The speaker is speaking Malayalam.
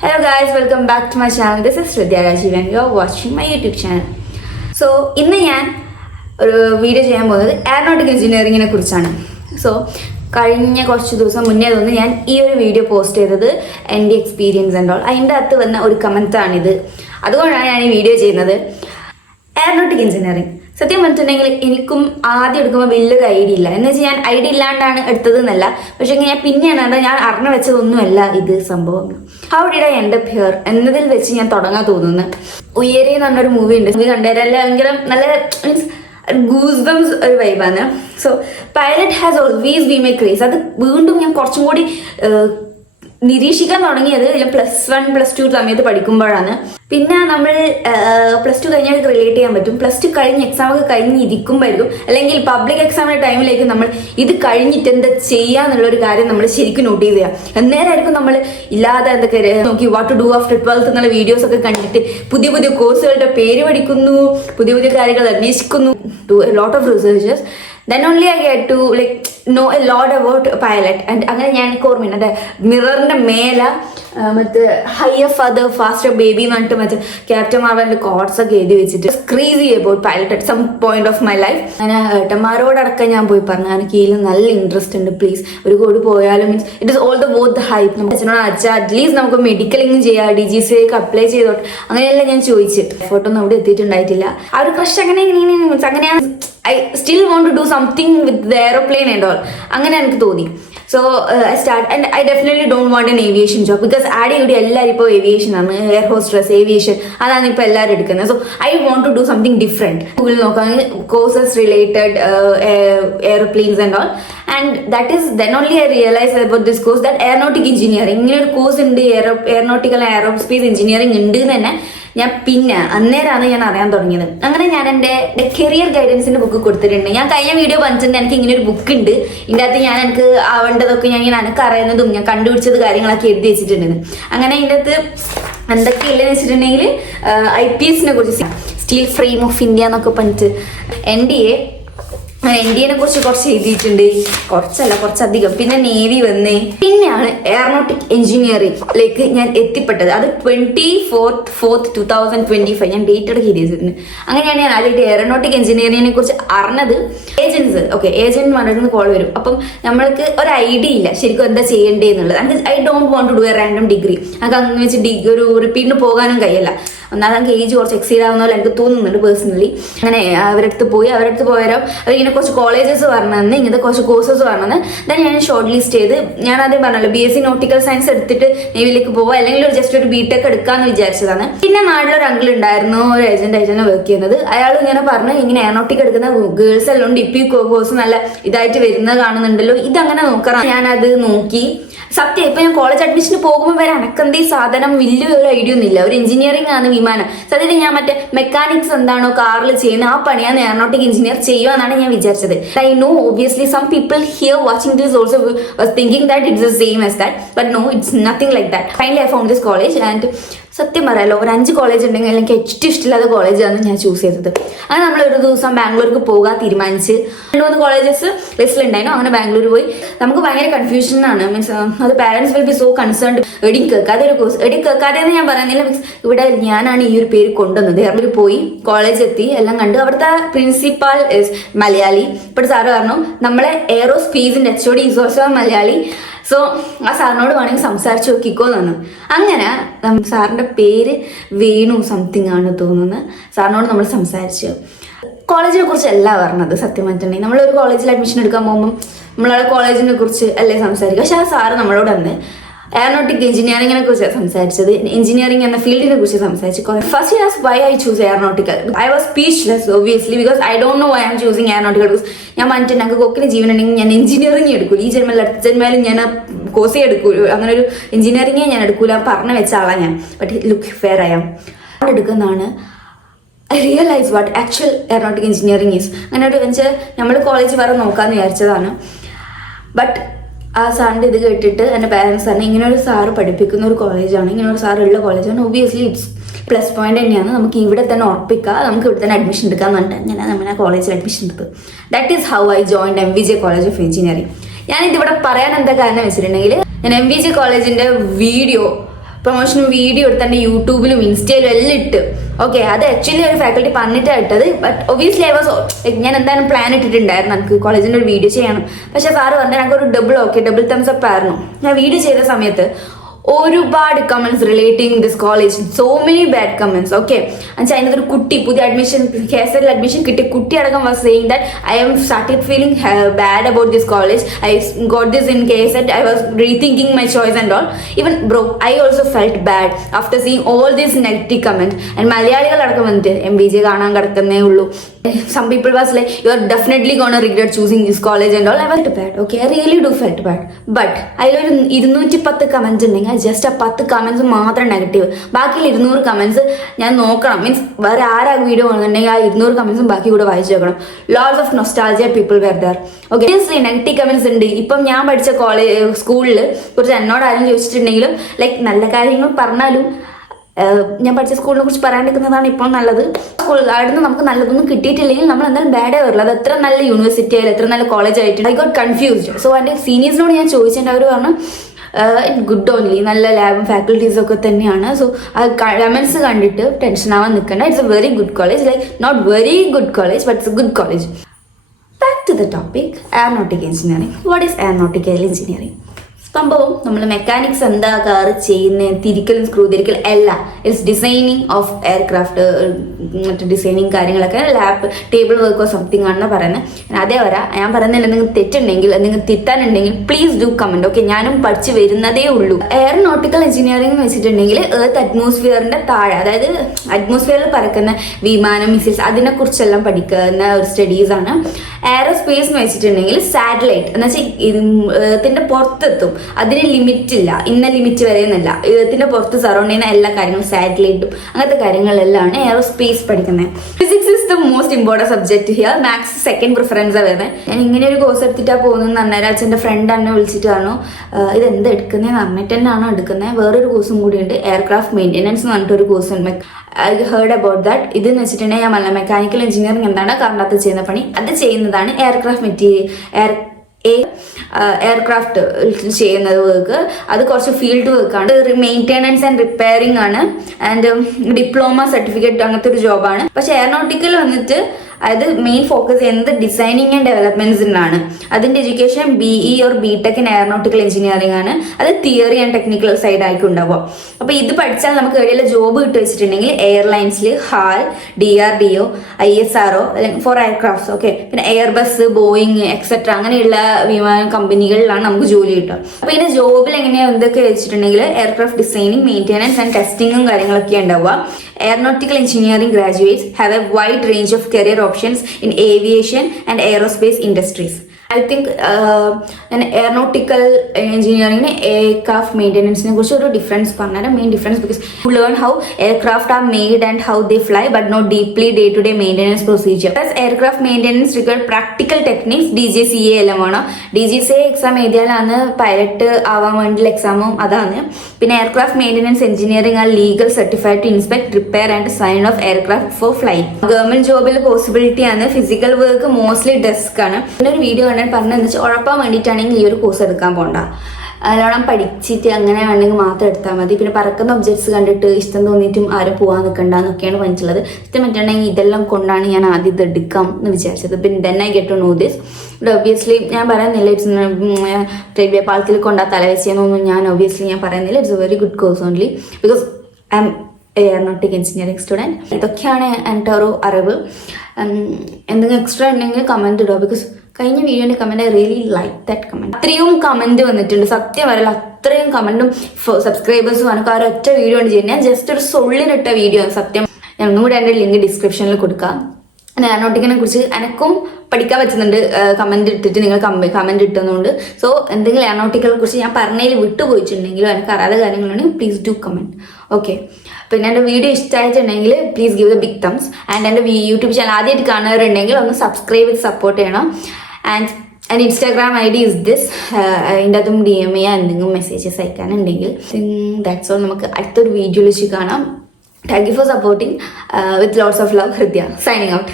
Hello guys, welcome back to my channel. This is Sridhya Rajiv and you are watching my YouTube channel. So, ഇന്ന് ഞാൻ ഒരു വീഡിയോ ചെയ്യാൻ പോകുന്നത് എയറോനോട്ടിക്കൽ എഞ്ചിനീയറിങ്ങിനെ കുറിച്ചാണ്. സോ കഴിഞ്ഞ കുറച്ച് ദിവസം മുന്നേ തോന്നി ഞാൻ ഈ ഒരു വീഡിയോ പോസ്റ്റ് ചെയ്തത് എൻ്റെ എക്സ്പീരിയൻസ് ആൻഡ് ഓൾ. അതിൻ്റെ അകത്ത് വന്ന ഒരു കമൻറ്റാണിത്. അതുകൊണ്ടാണ് ഞാൻ ഈ വീഡിയോ ചെയ്യുന്നത്. എയറോനോട്ടിക്കൽ എഞ്ചിനീയറിംഗ് സത്യം പറഞ്ഞിട്ടുണ്ടെങ്കിൽ എനിക്കും ആദ്യം എടുക്കുമ്പോൾ വലിയൊരു ഐഡിയ ഇല്ല. എന്ന് വെച്ചാൽ ഞാൻ ഐഡിയ ഇല്ലാണ്ടാണ് എടുത്തത് എന്നല്ല, പക്ഷെ ഞാൻ പിന്നെയാണ് ഞാൻ അറിഞ്ഞു വെച്ചതൊന്നുമല്ല ഇത് സംഭവം. How did I end up here എന്നതിൽ വെച്ച് ഞാൻ തുടങ്ങാൻ തോന്നുന്നു. ഉയരെ എന്ന് പറഞ്ഞൊരു മൂവി ഉണ്ട്. മൂവി കണ്ടേരല്ല ഭയങ്കര നല്ല മീൻസ് ഗൂസ് ബംസ് ഒരു വൈബാണ്. So pilot has always been my craze. അത് വീണ്ടും ഞാൻ കുറച്ചും കൂടി നിരീക്ഷിക്കാൻ തുടങ്ങിയത് ഞാൻ +1 +2 സമയത്ത് പഠിക്കുമ്പോഴാണ്. പിന്നെ നമ്മൾ +2 കഴിഞ്ഞാൽ റിലേറ്റ് ചെയ്യാൻ പറ്റും. +2 കഴിഞ്ഞ് എക്സാം ഒക്കെ കഴിഞ്ഞ് ഇരിക്കുമ്പോഴായിരിക്കും, അല്ലെങ്കിൽ പബ്ലിക് എക്സാമിന്റെ ടൈമിലേക്ക് നമ്മൾ ഇത് കഴിഞ്ഞിട്ട് എന്താ ചെയ്യാന്നുള്ളൊരു കാര്യം നമ്മൾ ശരിക്കും നോട്ടീസ് ചെയ്യാം. അന്നേരമായിരിക്കും നമ്മൾ ഇല്ലാതെ എന്തൊക്കെ നോക്കി what to do after 12th എന്നുള്ള വീഡിയോസ് ഒക്കെ കണ്ടിട്ട് പുതിയ പുതിയ കോഴ്സുകളുടെ പേര് പഠിക്കുന്നു, പുതിയ പുതിയ കാര്യങ്ങൾ അന്വേഷിക്കുന്നു, do a lot of researches. Then only I get to know a lot about pilot. And അങ്ങനെ ഞാൻ എനിക്ക് ഓർമ്മയുണ്ട് മിററിന്റെ മേലെ മറ്റേ ഹയർ ഫാദർ ഫാസ്റ്റർ ബേബി എന്ന് പറഞ്ഞിട്ട് മറ്റേ ക്യാപ്റ്റൻ മാർവലിന്റെ കോഡ്സ് ഒക്കെ എഴുതി വെച്ചിട്ട് crazy about pilot at some point of my life. അങ്ങനെ ഏട്ടന്മാരോടടക്കം ഞാൻ പോയി പറഞ്ഞു എനിക്ക് ഇതിൽ നല്ല ഇൻട്രസ്റ്റ് ഉണ്ട്, പ്ലീസ് ഒരു കോടി പോയാലും means it is all the both the hype. നമ്മുടെ അച്ഛനോട് അച്ഛാ അറ്റ്ലീസ്റ്റ് നമുക്ക് മെഡിക്കലിംഗ് ചെയ്യാം, DGCA അപ്ലൈ ചെയ്തോട്ടെ, അങ്ങനെയല്ല ഞാൻ ചോദിച്ചു. ഫോട്ടോന്നും അവിടെ എത്തിയിട്ടുണ്ടായിട്ടില്ല. ആ ഒരു ക്രഷ് അങ്ങനെ മീൻസ് അങ്ങനെയാണ്. I still want to do something with the aeroplane and all. അങ്ങനെ എനിക്ക് തോന്നി. So I start and I definitely don't want an aviation job because ഇവിടെ എല്ലാവരും ഇപ്പോൾ ഏവിയേഷൻ ആണ്, എയർ ഹോസ്റ്റസ്, ഏവിയേഷൻ അതാണ് ഇപ്പോൾ എല്ലാവരും എടുക്കുന്നത്. So I want to do something different. Google നോക്കുകയാണെങ്കിൽ courses related airplanes and all. And that is then only I realized about this course that aeronautic engineering ഇങ്ങനെ ഒരു കോഴ്സ് ഉണ്ട്, എയറോനോട്ടിക്കൽ എയറോസ്പേസ് എഞ്ചിനീയറിംഗ് ഉണ്ട് എന്ന് തന്നെ ഞാൻ പിന്നെ അന്നേരമാണ് ഞാൻ അറിയാൻ തുടങ്ങിയത്. അങ്ങനെ ഞാൻ എൻ്റെ കരിയർ ഗൈഡൻസിന്റെ ബുക്ക് കൊടുത്തിട്ടുണ്ട്. ഞാൻ കഴിഞ്ഞ വീഡിയോ പറഞ്ഞിട്ടുണ്ട് എനിക്ക് ഇങ്ങനെ ഒരു ബുക്ക് ഉണ്ട്, ഇതിൻ്റെ അകത്ത് ഞാൻ എനിക്ക് ആവേണ്ടതൊക്കെ ഞാൻ എനിക്ക് അറിയുന്നതും ഞാൻ കണ്ടുപിടിച്ചത് കാര്യങ്ങളൊക്കെ എഴുതി വെച്ചിട്ടുണ്ടെന്ന്. അങ്ങനെ ഇതിൻ്റെ അകത്ത് എന്തൊക്കെയില്ലെന്ന് വെച്ചിട്ടുണ്ടെങ്കിൽ IPS കുറിച്ച്, സ്റ്റീൽ ഫ്രെയിം ഓഫ് ഇന്ത്യ എന്നൊക്കെ പറഞ്ഞിട്ട് NDA ഇന്ത്യനെ കുറിച്ച് കുറച്ച് എഴുതിയിട്ടുണ്ട്, കുറച്ചധികം. പിന്നെ നേവി വന്ന് പിന്നെയാണ് എയറോനോട്ടിക് എഞ്ചിനീയറിംഗിലേക്ക് ഞാൻ എത്തിപ്പെട്ടത്. അത് 24/4/2025 ഞാൻ ഡേറ്റ് ഒക്കെ എഴുതിയിട്ടുണ്ട്. അങ്ങനെയാണ് ഞാൻ ആദ്യമായിട്ട് എയറോനോട്ടിക് എഞ്ചിനീയറിംഗിനെ കുറിച്ച് അറിഞ്ഞത്. ഏജന്റ് പറഞ്ഞിരുന്ന് കോൾ വരും. അപ്പം നമ്മൾക്ക് ഒരു ഐഡിയ ഇല്ല ശരിക്കും എന്താ ചെയ്യേണ്ടേ എന്നുള്ളത്. I don't want to do a random degree. നമുക്ക് അങ്ങനെ വെച്ച് ഒരു റിപ്പീറ്റിന് പോകാനും കഴിയില്ല. ഒന്നാമത് നമുക്ക് ഏജ് കുറച്ച് എക്സീഡ് ആവുന്ന പോലെ എനിക്ക് തോന്നുന്നുണ്ട് പേഴ്സണലി. അങ്ങനെ അവരടുത്ത് പോയാലോ അവരിങ്ങനെ കുറച്ച് കോളേജസ് പറഞ്ഞെന്ന്, ഇങ്ങനത്തെ കുറച്ച് കോഴ്സസ് പറഞ്ഞെന്ന്. ദെൻ ഞാൻ ഷോർട്ട് ലിസ്റ്റ് ചെയ്ത്, ഞാൻ ആദ്യം പറഞ്ഞല്ലോ BSc നോട്ടിക്കൽ സയൻസ് എടുത്തിട്ട് നേവിയിലേക്ക് പോവുക, അല്ലെങ്കിൽ ജസ്റ്റ് ഒരു BTech എടുക്കാന്ന് വിചാരിച്ചതാണ്. പിന്നെ നാട്ടിലൊരു അങ്കിൾ ഉണ്ടായിരുന്നു, ഒരു ഏജന്റ് വർക്ക് ചെയ്യുന്നത്. അയാൾ ഇങ്ങനെ പറഞ്ഞു ഇങ്ങനെ എയറോനോട്ടിക് എടുക്കുന്ന ഗേൾസ് എല്ലാം ഉണ്ട്, ഇപ്പൊ ഈ കോഴ്സ് നല്ല ഇതായിട്ട് വരുന്നത് കാണുന്നുണ്ടല്ലോ, ഇതങ്ങനെ നോക്കണം. ഞാനത് നോക്കി. സത്യം ഇപ്പൊ ഞാൻ കോളേജ് അഡ്മിഷന് പോകുമ്പോൾ വരെ എനക്കെന്ത് ഈ സാധനം വലിയൊരു ഐഡിയ ഒന്നുമില്ല. ഒരു എഞ്ചിനീയറിംഗ് ആണ് വിമാനം. സത്യത്തിൽ ഞാൻ മറ്റേ മെക്കാനിക്സ് എന്താണോ കാറിൽ ചെയ്യുന്ന ആ പണിയാണ് എയറോനോട്ടിക് എഞ്ചിനീയർ ചെയ്യുമെന്നാണ് ഞാൻ വിചാരിച്ചത്. I know obviously some people here watching this also was thinking that it's the same as that, but no, it's nothing like that. Finally I found this college and സത്യം പറയാലോ ഒരു 5 കോളേജ് ഉണ്ടെങ്കിൽ എനിക്ക് ഏറ്റവും ഇഷ്ടമില്ലാത്ത കോളേജാണ് ഞാൻ ചൂസ് ചെയ്തത്. അങ്ങനെ നമ്മൾ ഒരു ദിവസം ബാംഗ്ലൂർക്ക് പോകാൻ തീരുമാനിച്ച് 2-3 കോളേജസ് ലിസ്റ്റിലുണ്ടായിരുന്നു. അങ്ങനെ ബാംഗ്ലൂർ പോയി. നമുക്ക് ഭയങ്കര കൺഫ്യൂഷനാണ്. മീൻസ് അത് parents will be so concerned. എവിടെയും കേൾക്കാതെ ഒരു കോഴ്സ് കേൾക്കാതെ എന്ന് ഞാൻ പറയുന്നില്ല. മീൻസ് ഇവിടെ ഞാനാണ് ഈ ഒരു പേര് കൊണ്ടുവന്നത്. എയർപോർട്ടിൽ പോയി കോളേജ് എത്തി എല്ലാം കണ്ട്. അവിടുത്തെ പ്രിൻസിപ്പാൾ മലയാളി. ഇപ്പോൾ സാറ് പറഞ്ഞു നമ്മളെ എയറോസ്പേസിന്റെ HOD is also Malayali. So ആ സാറിനോട് വേണമെങ്കിൽ സംസാരിച്ച് നോക്കിക്കോ എന്നാണ്. അങ്ങനെ സാറിൻ്റെ പേര് വേണു സംതിങ് ആണ് തോന്നുന്നത്. സാറിനോട് നമ്മൾ സംസാരിച്ചു. കോളേജിനെ കുറിച്ചല്ല പറഞ്ഞത്. സത്യം പറഞ്ഞിട്ടുണ്ടെങ്കിൽ നമ്മളൊരു കോളേജിൽ അഡ്മിഷൻ എടുക്കാൻ പോകുമ്പോൾ നമ്മളെ കോളേജിനെ കുറിച്ച് അല്ലേ സംസാരിക്കുക. പക്ഷെ ആ സാറ് നമ്മളോട് അന്ന് എയറോനോട്ടിക് എഞ്ചിനീയറിംഗിനെ കുറിച്ച് സംസാരിച്ചത്, എഞ്ചിനീയറിംഗ് എന്ന ഫീൽഡിനെ കുറിച്ച് സംസാരിച്ചു. First he asked why I choose aeronautical. I was speechless obviously because I don't know why I'm choosing aeronautical. because ഞാൻ പറഞ്ഞിട്ട് ഞങ്ങൾക്ക് കൊക്കിന് ജീവൻ ഉണ്ടെങ്കിൽ ഞാൻ എഞ്ചിനീയറിംഗ് എടുക്കൂല. ഈ ജന്മയിലും ഞാൻ കോഴ്സേ എടുക്കൂല. അങ്ങനെ ഒരു എഞ്ചിനീയറിംഗേ ഞാൻ എടുക്കൂല പറഞ്ഞു വെച്ച ആളാണ് ഞാൻ. ബട്ട് ലുക്ക് ഫെയർ ആയാം എടുക്കുന്നതാണ്. I realize what actual aeronautic engineering is. അങ്ങനെ ഒരു വെച്ചാൽ നമ്മൾ കോളേജ് വരെ നോക്കാമെന്ന് വിചാരിച്ചതാണ്. ബട്ട് ആ സാറിൻ്റെ ഇത് കേട്ടിട്ട് എൻ്റെ പാരൻസ് തന്നെ ഇങ്ങനെ ഒരു സാറ് പഠിപ്പിക്കുന്ന ഒരു കോളേജാണ്, ഇങ്ങനെ ഒരു സാറ് ഉള്ള കോളേജാണ്, ഒബിയസ്ലി ഇറ്റ്സ് പ്ലസ് പോയിന്റ് തന്നെയാണ്. നമുക്ക് ഇവിടെ തന്നെ ഉറപ്പിക്കാം, നമുക്ക് ഇവിടെ തന്നെ അഡ്മിഷൻ എടുക്കാൻ പറഞ്ഞിട്ട് ഞാൻ നമ്മുടെ കോളേജിൽ അഡ്മിഷൻ എടുത്തു. That is how I joined MVJ college of engineering. ഞാനിതിവിടെ പറയാൻ എന്താ കാരണം വെച്ചിട്ടുണ്ടെങ്കിൽ ഞാൻ MVJ കോളേജിൻ്റെ വീഡിയോ പ്രൊമോഷൻ വീഡിയോ എടുത്ത് എൻ്റെ യൂട്യൂബിലും ഇൻസ്റ്റയിലും എല്ലാം ഇട്ട്. ഓക്കെ, അത് ആക്ച്വലി ഒരു ഫാക്കൽറ്റി പറഞ്ഞിട്ടാണ് ഇട്ടത്. ബട്ട് ഒബിയസ്ലി ഐ വാസ് ഞാൻ എന്തായാലും പ്ലാൻ ഇട്ടിട്ടുണ്ടായിരുന്നു എനിക്ക് കോളേജിൻ്റെ ഒരു വീഡിയോ ചെയ്യണം. പക്ഷേ സാറ് പറഞ്ഞാൽ ഞങ്ങൾക്ക് ഒരു ഡബിൾ തംസ് അപ്പ് ആയിരുന്നു. ഞാൻ വീഡിയോ ചെയ്ത സമയത്ത് ഒരുപാട് comments relating this college, so many bad comments. Okay, എന്നുവെച്ചാൽ അതിനകത്ത് ഒരു കുട്ടി പുതിയ അഡ്മിഷൻ KSL അഡ്മിഷൻ കിട്ടിയ കുട്ടി അടക്കം was saying that I M started feeling bad about this college. I got this in KSL. I was rethinking my choice and all. Even bro, I also felt bad after seeing all these negative comments. And മലയാളികൾ അടക്കം വന്നിട്ട് MBJ കാണാൻ കിടക്കുന്നേ ഉള്ളൂ. Some people was like, you are definitely gonna regret choosing this college and all. I felt bad. Okay, I really do felt bad. But അതിലൊരു 210 കമന്റ്സ് ഉണ്ടെങ്കിൽ ജസ്റ്റ് ആ 10 കമന്റ്സ് മാത്രം നെഗറ്റീവ്. ബാക്കിയുള്ള 200 കമന്റ്സ് ഞാൻ നോക്കണം. മീൻസ് വേറെ ആരാ വീഡിയോ കാണുന്നുണ്ടെങ്കിൽ ആ 200 കമന്റ്സും ബാക്കി കൂടെ വായിച്ചു നോക്കണം. Lots of nostalgia people were there. Okay, negative comments ഉണ്ട്. ഇപ്പം ഞാൻ പഠിച്ച സ്കൂളിൽ കുറിച്ച് എന്നോട് ആരും ചോദിച്ചിട്ടുണ്ടെങ്കിലും ലൈക്ക് നല്ല കാര്യങ്ങൾ പറഞ്ഞാലും ഞാൻ പഠിച്ച സ്കൂളിനെ കുറിച്ച് പറയാണ്ടിരിക്കുന്നതാണ് ഇപ്പോൾ നല്ലത്. അവിടുന്ന് നമുക്ക് നല്ലതൊന്നും കിട്ടിയിട്ടില്ലെങ്കിൽ നമ്മൾ എന്തായാലും ബാഡേ വരില്ല. അത് എത്ര നല്ല യൂണിവേഴ്സിറ്റി ആയാലും എത്ര നല്ല കോളേജ് ആയിട്ട് ഐ ഗോട്ട് കൺഫ്യൂസ്ഡ്. സോ എൻ്റെ സീനിയേഴ്സിനോട് ഞാൻ ചോദിച്ചിട്ടുണ്ട്. അവർ പറഞ്ഞു ഗുഡ് ഓൺലി, നല്ല ലാബും ഫാക്കൽറ്റീസും ഒക്കെ തന്നെയാണ്. സോ ആ കമന്റ്സ് കണ്ടിട്ട് ടെൻഷൻ ആവാൻ നിൽക്കണ്ട. It's a very good college, like not very good college but it's a good college. Back to the topic, aeronautical engineering. What is aeronautical engineering? സംഭവം നമ്മൾ മെക്കാനിക്സ് എന്താ കാർ ചെയ്യുന്നത്, തിരിക്കലും സ്ക്രൂ തിരിക്കൽ എല്ലാം. ഇറ്റ്സ് ഡിസൈനിങ് ഓഫ് എയർക്രാഫ്റ്റ്, മറ്റു ഡിസൈനിങ് കാര്യങ്ങളൊക്കെ ലാബ് ടേബിൾ വർക്കോ സംതിങ് ആണെന്ന് പറയുന്നത്. അതേ വരാ ഞാൻ പറയുന്നതിൽ എന്തെങ്കിലും തെറ്റുണ്ടെങ്കിൽ എന്തെങ്കിലും തിരുത്താനുണ്ടെങ്കിൽ പ്ലീസ് ഡു കമന്റ്. ഓക്കെ, ഞാനും പഠിച്ചു വരുന്നതേ ഉള്ളൂ. എയറോനോട്ടിക്കൽ എഞ്ചിനീയറിംഗ് എന്ന് വെച്ചിട്ടുണ്ടെങ്കിൽ എർത്ത് അറ്റ്മോസ്ഫിയറിന്റെ താഴെ, അതായത് അറ്റ്മോസ്ഫിയറിൽ പറക്കുന്ന വിമാനം, മിസൈൽസ്, അതിനെക്കുറിച്ചെല്ലാം പഠിക്കുന്ന ഒരു സ്റ്റഡീസ് ആണ്. എയറോസ്പേസ് എന്ന് വെച്ചിട്ടുണ്ടെങ്കിൽ സാറ്റലൈറ്റ് എന്ന് വെച്ചാൽ എർത്തിന്റെ പുറത്തെത്തും, അതിന് ലിമിറ്റ് ഇല്ല, ഇന്ന ലിമിറ്റ് വരെ എന്നല്ല. എർത്തിന്റെ പുറത്ത് സറൗണ്ട് ചെയ്യുന്ന എല്ലാ കാര്യങ്ങളും സാറ്റലൈറ്റും അങ്ങനത്തെ കാര്യങ്ങളെല്ലാം എയറോസ്പേസ് പഠിക്കുന്നത്. Physics is the most important subject here. Maths second പ്രിഫറൻസാണ് വരുന്നത്. ഞാൻ ഇങ്ങനെ ഒരു കോഴ്സ് എടുത്തിട്ടാണ് പോകുന്നതെന്ന് പറഞ്ഞാൽ അച്ഛൻ്റെ ഫ്രണ്ട് എന്നെ വിളിച്ചിട്ട് പറഞ്ഞു ഇതെന്താ എടുക്കുന്നതെന്ന് പറഞ്ഞിട്ട് തന്നെയാണോ എടുക്കുന്നത്. വേറൊരു കോഴ്സും കൂടിയുണ്ട്, എയർക്രാഫ്റ്റ് മെയിൻ്റെനൻസ് എന്ന് പറഞ്ഞിട്ടൊരു course. I heard about that. ഇതെന്ന് വെച്ചിട്ടുണ്ടെങ്കിൽ ഞാൻ പറഞ്ഞ മെക്കാനിക്കൽ എഞ്ചിനീയറിംഗ് എന്താണ് കാറിനകത്ത് ചെയ്യുന്ന പണി, അത് ചെയ്യുന്നതാണ് എയർക്രാഫ്റ്റ് മെറ്റീരിയൽ എയർക്രാഫ്റ്റ് ചെയ്യുന്നത് വർക്ക്. അത് കുറച്ച് ഫീൽഡ് വർക്കാണ്. മെയിൻ്റെനൻസ് ആൻഡ് റിപ്പയറിംഗ് ആണ്. ആൻഡ് ഡിപ്ലോമ സർട്ടിഫിക്കറ്റ് അങ്ങനത്തെ ഒരു ജോബാണ്. പക്ഷെ എയറോനോട്ടിക്കൽ വന്നിട്ട് അത് മെയിൻ ഫോക്കസ് ചെയ്യുന്നത് ഡിസൈനിങ് ആൻഡ് ഡെവലപ്മെന്റ്സിനാണ്. അതിന്റെ education BE or BTech in aeronautical engineering ആണ്. അത് തിയറി ആൻഡ് ടെക്നിക്കൽ സൈഡ് ആയിരിക്കും ഉണ്ടാവുക. അപ്പൊ ഇത് പഠിച്ചാൽ നമുക്ക് എവിടെയുള്ള ജോബ് കിട്ടി വെച്ചിട്ടുണ്ടെങ്കിൽ എയർലൈൻസിൽ HAL, DRDO, ISRO അല്ലെങ്കിൽ ഫോർ എയർക്രാഫ്റ്റ്സ്. ഓക്കെ, പിന്നെ എയർബസ്, ബോയിങ് എക്സെട്ര അങ്ങനെയുള്ള വിമാന കമ്പനികളിലാണ് നമുക്ക് ജോലി കിട്ടുക. അപ്പൊ ഇതിന്റെ ജോബിൽ എങ്ങനെയാണ് എന്തൊക്കെ വെച്ചിട്ടുണ്ടെങ്കിൽ എയർക്രാഫ്റ്റ് ഡിസൈനിങ്, മെയിൻ്റെനൻസ് ആൻഡ് ടെസ്റ്റിങ്ങും കാര്യങ്ങളൊക്കെ ഉണ്ടാവുക. Aeronautical engineering graduates have a wide range of career options in aviation and aerospace industries. I think aeronautical engineering aircraft maintenance ne kurichu oru difference parnara. Main difference because you learn how aircraft are made and how they fly but not deeply day to day maintenance procedure. As aircraft maintenance require practical techniques. DGCA എല്ലാം വേണം. DGCA എക്സാം എഴുതിയാലാണ് പൈലറ്റ് ആവാൻ വേണ്ടിയുള്ള എക്സാമും അതാണ്. പിന്നെ aircraft maintenance engineering are legal certified to inspect, repair and sign off aircraft for flying. Government ജോബിൽ പോസിബിലിറ്റി ആണ്. ഫിസിക്കൽ വർക്ക് മോസ്റ്റ്ലി ഡെസ്ക് ആണ്. പിന്നെ ഒരു വീഡിയോ പറഞ്ഞതെന്ന് വെച്ചാൽ ഉറപ്പാൻ വേണ്ടിയിട്ടാണെങ്കിൽ ഈ ഒരു കോഴ്സ് എടുക്കാൻ പോകണ്ട, നല്ലോണം പഠിച്ചിട്ട് അങ്ങനെ വേണമെങ്കിൽ മാത്രം എടുത്താൽ മതി. പിന്നെ പറക്കുന്ന ഒബ്ജക്ട്സ് കണ്ടിട്ട് ഇഷ്ടം തോന്നിയിട്ടും ആരും പോകാൻ നിൽക്കണ്ട എന്നൊക്കെയാണ് പറഞ്ഞിട്ടുള്ളത്. ഇഷ്ടം പറ്റുകയാണെങ്കിൽ ഇതെല്ലാം കൊണ്ടാണ് ഞാൻ ആദ്യം ഇത് എടുക്കാം എന്ന് വിചാരിച്ചത്. പിന്നെ then I get to know this. But obviously ഞാൻ പറയുന്നില്ല ഇറ്റ്സ് റെയിൽവേ പാളത്തിൽ കൊണ്ടാ തലവെച്ചെന്നൊന്നും ഞാൻ ഒബ്വിയസ്ലി ഞാൻ പറയുന്നില്ല. It's a very good course only because I M aeronautic engineering student. ഇതൊക്കെയാണ് എൻ്റെ ഒരു അറിവ്. എന്തെങ്കിലും എക്സ്ട്രാ ഉണ്ടെങ്കിൽ കമൻറ്റ് ഇടുക. ബിക്കോസ് കഴിഞ്ഞ വീഡിയോന്റെ comment I really like that comment. അത്രയും കമന്റ് വന്നിട്ടുണ്ട്, സത്യം പറയല അത്രയും കമന്റും സബ്സ്ക്രൈബേഴ്സും എനിക്ക് ആ ഒറ്റ വീഡിയോ കൊണ്ട് ചെയ്യുന്നത്. ഞാൻ ജസ്റ്റ് ഒരു സൊള്ളിനിട്ട വീഡിയോ സത്യം. ഞാൻ ഒന്നുകൂടെ എൻ്റെ ലിങ്ക് ഡിസ്ക്രിപ്ഷനിൽ കൊടുക്കാം. എയറോനോട്ടിക്കിനെ കുറിച്ച് എനിക്കും പഠിക്കാൻ പറ്റുന്നുണ്ട് കമന്റ് ഇട്ടിട്ട്, നിങ്ങൾ കമന്റ് ഇട്ടുന്നതുകൊണ്ട്. സോ എന്തെങ്കിലും എയറോനോട്ടിക്കിനെ കുറിച്ച് ഞാൻ പറഞ്ഞതിൽ വിട്ടുപോയിട്ടുണ്ടെങ്കിലോ എനിക്ക് അറിയാത്ത കാര്യങ്ങളാണെങ്കിൽ പ്ലീസ് ഡു കമന്റ്. ഓക്കെ, പിന്നെ എൻ്റെ വീഡിയോ ഇഷ്ടമായിട്ടുണ്ടെങ്കിൽ please give the big thumbs. And എൻ്റെ യൂട്യൂബ് ചാനൽ ആദ്യമായിട്ട് കാണുന്നവരുണ്ടെങ്കിൽ ഒന്ന് സബ്സ്ക്രൈബ് ചെയ്ത് സപ്പോർട്ട് ചെയ്യണം. And Instagram ID is this. അതിൻ്റെ അതും DM ചെയ്യാൻ എന്തെങ്കിലും മെസ്സേജസ് അയക്കാനുണ്ടെങ്കിൽ. That's all. നമുക്ക് അടുത്തൊരു വീഡിയോയിൽ വെച്ച് കാണാം. Thank you for supporting. With lots of love, Hridya. Signing out.